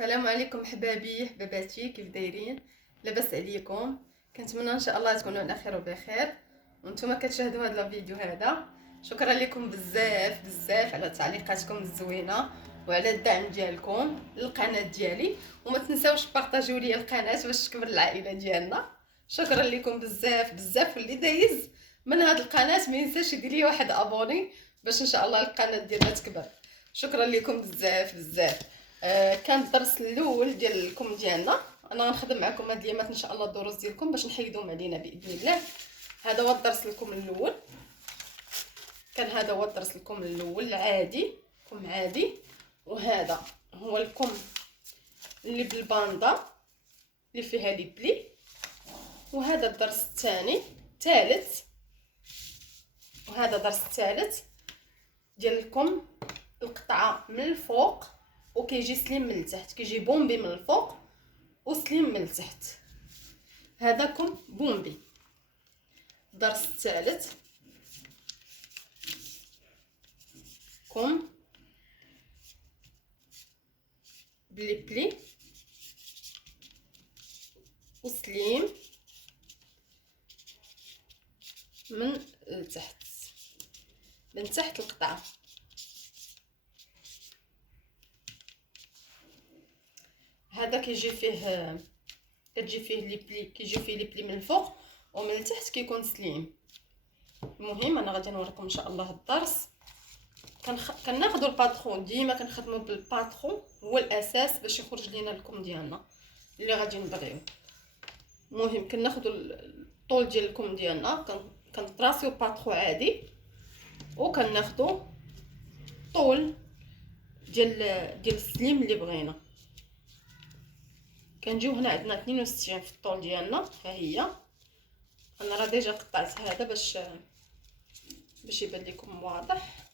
السلام عليكم حبابي حباباتي، كيف دايرين؟ لاباس عليكم؟ كنتمنى ان شاء الله تكونوا على خير وبخير وانتم كتشاهدوا هذا الفيديو هذا. شكرا لكم بزاف بزاف على تعليقاتكم الزوينه وعلى الدعم ديالكم للقناه ديالي، وما تنساوش بارطاجيو لي القناه باش تكبر العائله ديالنا. شكرا لكم بزاف بزاف، واللي دايز من هذه القناه ما ينساش يدير لي واحد ابوني باش ان شاء الله القناه ديالنا تكبر. شكرا لكم بزاف بزاف. كان الدرس الاول ديالكم ديالنا، انا غنخدم معكم هاد اليامات ان شاء الله الدروس ديالكم باش نحيدهم علينا باذن الله. هذا هو الدرس لكم الاول، كان هذا هو الدرس لكم الاول العادي، كم عادي. وهذا هو الكم اللي بالباندا اللي فيها لي بلي. وهذا الدرس الثاني الثالث، وهذا الدرس الثالث ديالكم القطعه من الفوق وكيجي سليم من التحت، كيجي بومبي من الفوق وسليم من التحت. هذاكم بومبي. الدرس الثالث كم بلي بلي وسليم من التحت، من تحت القطعه. هذا كيجي فيه كتجي فيه لي بلي، كيجي فيه لي بلي من الفوق ومن التحت كيكون سليم. المهم انا غادي نوريكم ان شاء الله الدرس. كناخذوا الباترون، ديما كنخدموا بالباترون، هو الاساس باش يخرج لينا الكم ديالنا اللي غادي نبغيو. المهم كناخذوا الطول ديال الكم ديالنا، كنطراسيو باترون عادي، وكناخذوا طول ديال السليم اللي بغينا. كنجيو هنا عندنا 62 في الطول ديالنا، ها هي. انا راه ديجا قطعت هذا باش يبان لكم واضح.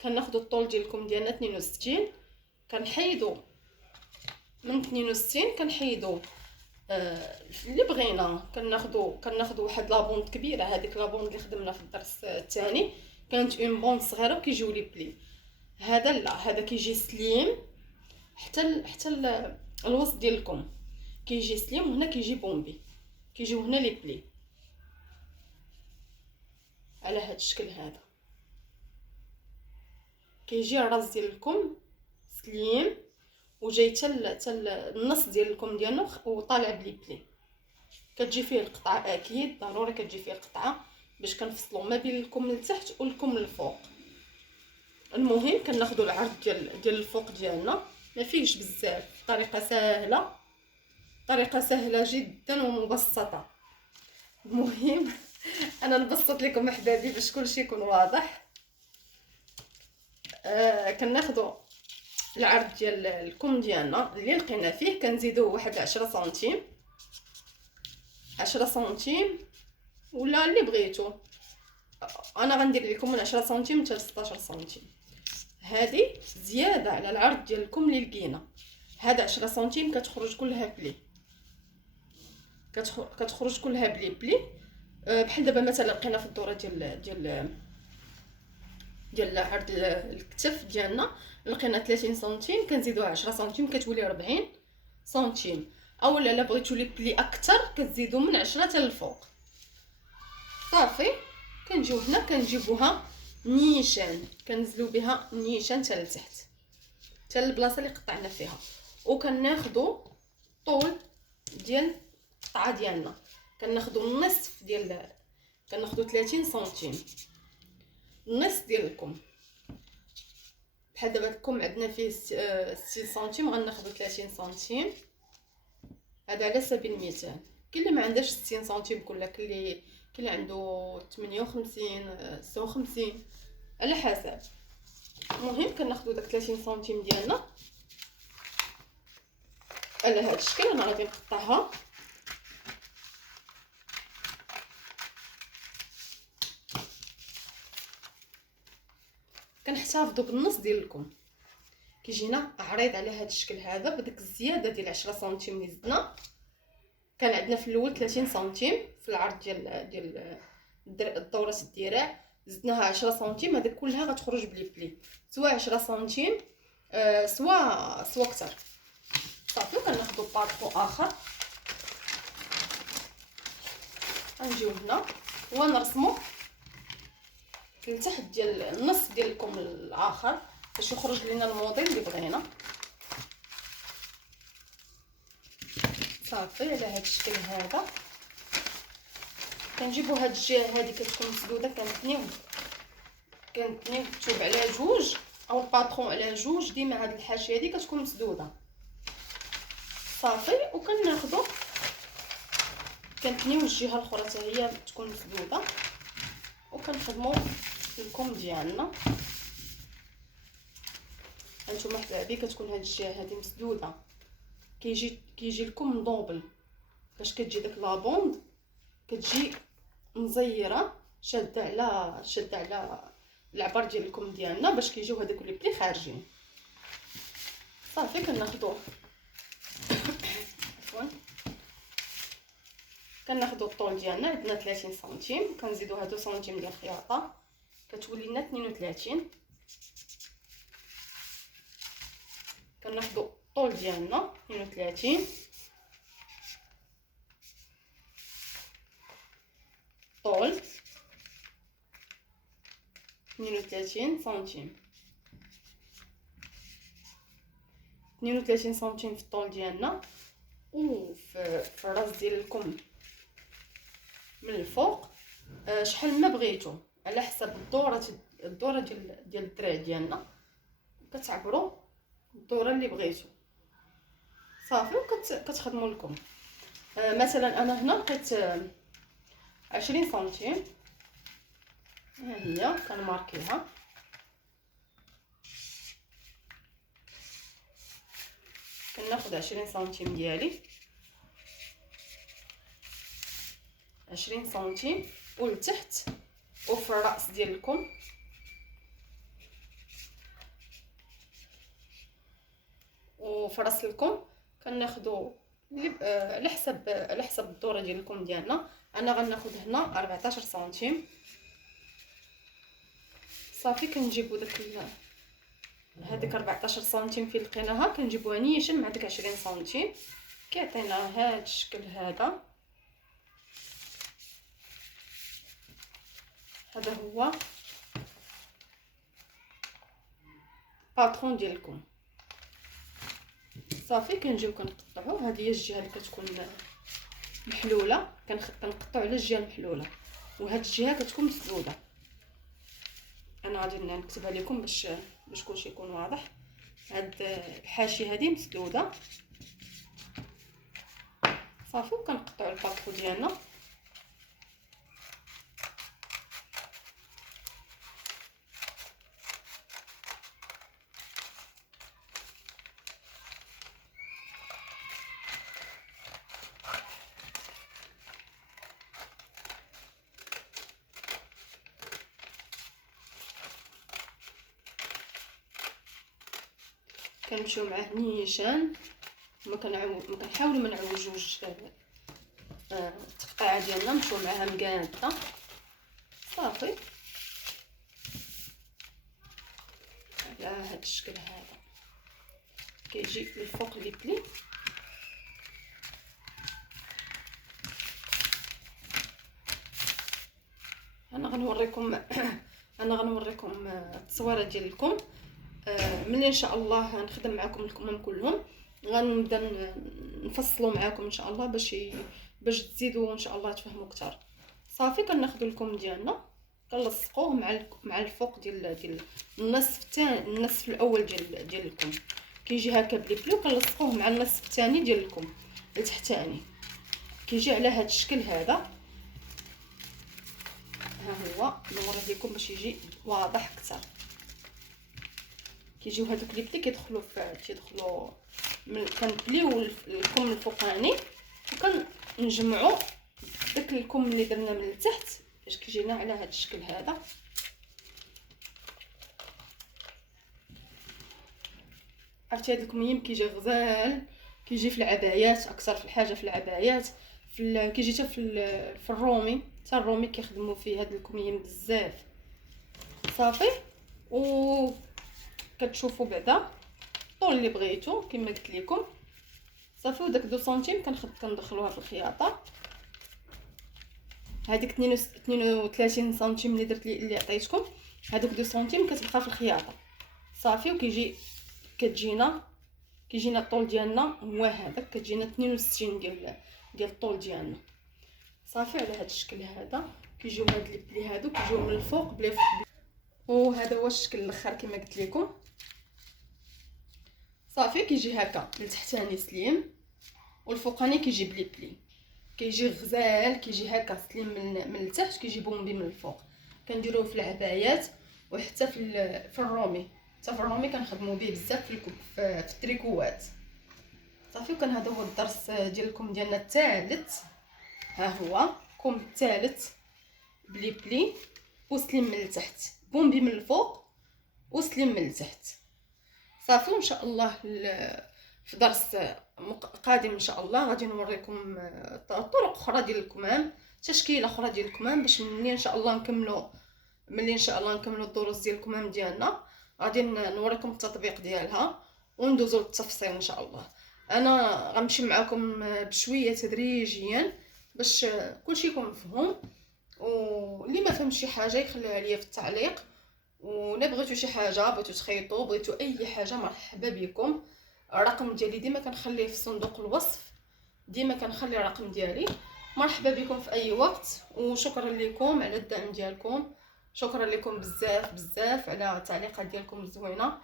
كناخذوا الطول ديالكم ديالنا 62، كنحيدوا من 62 كنحيدوا اللي بغينا. كناخذوا واحد لابوند كبيره، هذيك لابوند اللي خدمنا في الدرس الثاني كانت اون بوند صغيره وكيجيو لي بلي. هذا لا، هذا كيجي سليم حتى الوسط ديالكم كيجي سليم، وهنا كيجي بومبي، كيجيو هنا لي بلي على هذا الشكل. هذا كيجي الراس ديالكم سليم وجاي حتى النص ديال الكم ديالنا وطالع بلي بلي. كتجي فيه القطعه، اكيد ضروري كتجي فيه القطعه باش كنفصلوا ما بين الكم لتحت والكم للفوق. المهم كناخذوا العرض ديال الفوق ديالنا، ما فيهش بزاف، طريقه سهله جدا ومبسطه. المهم انا نبسط لكم احبابي باش كلشي يكون واضح. كناخذوا العرض ديال الكم ديالنا اللي لقينا فيه، كنزيدوه واحد 10 سنتيم، 10 سنتيم ولا اللي بغيتو. انا غندير لكم من 10 سنتيم حتى 16 سنتيم. هذه زياده على العرض ديال الكم اللي لقينا. هذا 10 سنتيم كتخرج كلها بلي، كتخرج كلها بلي بلي. بحال دابا مثلا لقينا في الدوره ديال عرض الكتف ديالنا لقينا 30 سنتيم، كنزيدوها 10 سنتيم كتولي 40 سنتيم. اولا الا بغيتو لي بلي اكثر كتزيدوا من 10 حتى للفوق. صافي كنجيو هنا كنجيبوها نيشان، كنزلو بها نيشان حتى لتحت حتى البلاصه اللي قطعنا فيها. وكناخذوا طول ديال القطعه ديالنا، كناخذوا النصف ديال، كناخذوا 30 سنتيم، النص ديالكم. بحال دابا الكم عندنا فيه 6 سنتيم، غناخذوا 30 سنتيم. هذا على سبيل المثال. كاين اللي ما عندهاش 60 سنتيم كلها، كاين اللي عنده 58 56 على حسب. المهم كناخذوا داك 30 سنتيم ديالنا على هذا الشكل. انا غادي نقطعها كنحتفظوا بالنص ديالكم، كيجينا عريض على هذا الشكل هذا بديك الزياده ديال 10 سنتيم اللي زدنا. كان عندنا في الاول 30 سنتيم في العرض ديال الدوره الذراع، زدناها 10 سنتيم، هذيك كلها غتخرج بلي بلي، سواء 10 سنتيم سوا كتر. صافي وكناخذوا باطرون اخر، غنجيو هنا ونرسمو لتحت ديال النص ديال الكم الاخر باش يخرج لينا الموديل اللي بغينا. صافي على هذا الشكل هذا كنجيبو هاد الجهه هذه كتكون مسدوده، كنتنيو الثوب على جوج او الباطرون على جوج، ديما هاد الحاشيه هذه كتكون مسدوده. صافي وكناخذوا كنتنيو الجهه الاخرى حتى هي تكون مسدوده، وكنخدموا الكم ديالنا. هانتوما حبابي كتكون هاد الجهه هذه مسدوده، كيجي الكم دوبل باش كتجي داك لابوند كتجي مزيره شاده على العبر ديال الكم ديالنا باش كيجيو هذوك لي بلي خارجين. صافي كناخذوا عفوا كناخذوا الطول ديالنا، عندنا 30 سنتيم، كنزيدوا هادو سنتيم ديال الخياطه كتولي لنا 32. كناخذوا الطول ديالنا 32، طول 32 سنتيم، 32 سنتيم في الطول ديالنا. وفي الراس ديال الكم من الفوق شحال ما بغيتو على حسب الدوره ديال الدراع ديالنا، كتعبروا الدوره اللي بغيتو. صافي وكتخدموا لكم. مثلا انا هنا لقيت 20 سنتيم، ها هي كنماركيها. كناخذ 20 سنتيم ديالي، 20 سنتيم ولتحت وفي الراس ديال الكم وفي راس الكم كناخذوا على حسب الدوره ديال الكم ديالنا. انا غناخذ هنا 14 سنتيم. صافي كنجيبو هذيك 14 سنتيم فين لقيناها كنجيبوها نيشان مع ديك 20 سنتيم، كيعطينا هذا الشكل هذا. هذا هو باطرون ديالكم. صافي كنجيو كنقطعوا، هذه هي الجهه اللي كتكون محلوله، كنقطعوا على الجهه المحلوله، وهاد الجهه كتكون مسدوده. انا غادي نكتبها لكم باش كلشي يكون واضح. هاد الحاشيه هذه مسدوده. صافي وكنقطعوا الباطرون ديالنا. كنمشيو معاه نيشان، ما كنحاولوا ما نعوجوش التقطيعه ديالنا، نمشيو معاها مقاده. صافي على هذا الشكل هذا كيجي للفوق لي بلي. انا غنوريكم التصويره ديالكم ملي ان شاء الله نخدم معكم الكمام كلهم، غنبدا نفصلوا معكم ان شاء الله باش تزيدوا ان شاء الله تفهموا اكثر. صافي كناخذوا الكم ديالنا كنلصقوه مع الفوق ديال النصف الثاني، النصف الاول ديال الكم كيجي هكا بلي بلي، وكنلصقوه مع النصف الثاني ديال الكم التحتاني كيجي على هذا الشكل هذا. ها هو نوريه لكم باش يجي واضح اكثر. كيجيو هذوك لي بلي كيدخلوا كنبليو الكم الفوقاني وكنجمعوا داك الكم اللي درنا من التحت باش كيجينا على هذا الشكل هذا. عرفتي هذا الكميم كيجي غزال، كيجي في العبايات اكثر، في الحاجه في العبايات، كيجي حتى في الرومي، حتى الرومي كيخدموا فيه هذا الكميم بزاف. صافي كتشوفوا بعدا الطول اللي بغيتو كما قلت لكم صافي. وداك 2 سنتيم كندخلوها في الخياطه. هذيك 32 سنتيم اللي درت اللي عطيتكم، هذوك 2 سنتيم كتبقى في الخياطه صافي. كيجينا الطول ديالنا هو هذاك، كتجينا 62 ديال الطول ديالنا صافي. على هذا الشكل هذا كيجيو هاد لي بلي هادو كيجيو من الفوق بلي وهذا هو الشكل الاخر كما قلت لكم صافي. كيجي هكا لتحتاني سليم، والفوقاني كيجي بلي كيجي غزال، كيجي هكا سليم من التحت، كيجي بومبي من الفوق. كنديروه في العبايات وحتى في الرومي، حتى في الرومي كنخدموا به بزاف في التريكوات صافي. وكان هذا هو الدرس ديالكم ديالنا الثالث. ها هو كم الثالث بلي وسليم من التحت، بومبي من الفوق وسليم من التحت صافي. وان شاء الله في درس قادم ان شاء الله غادي نوريكم طرق اخرى ديال الكمام، تشكيله اخرى ديال الكمام، باش ملي ان شاء الله نكملوا الدروس ديال الكمام ديالنا غادي نوريكم التطبيق ديالها وندوزو للتفصيل ان شاء الله. انا غنمشي معكم بشويه تدريجيا باش كلشي يكون مفهوم، واللي ما فهمش شي حاجه يخليها ليا في التعليق. ولا بغيتو شي حاجه، بغيتو تخيطوا، بغيتو اي حاجه، مرحبا بكم. الرقم ديالي ديما كنخليه في صندوق الوصف، ديما كنخلي الرقم ديالي. مرحبا بكم في اي وقت، وشكرا لكم على الدعم ديالكم، شكرا لكم بزاف على التعليقات ديالكم الزوينه.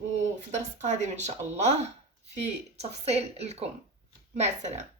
وفي درس قادم ان شاء الله في تفصيل الكم. مع السلامه.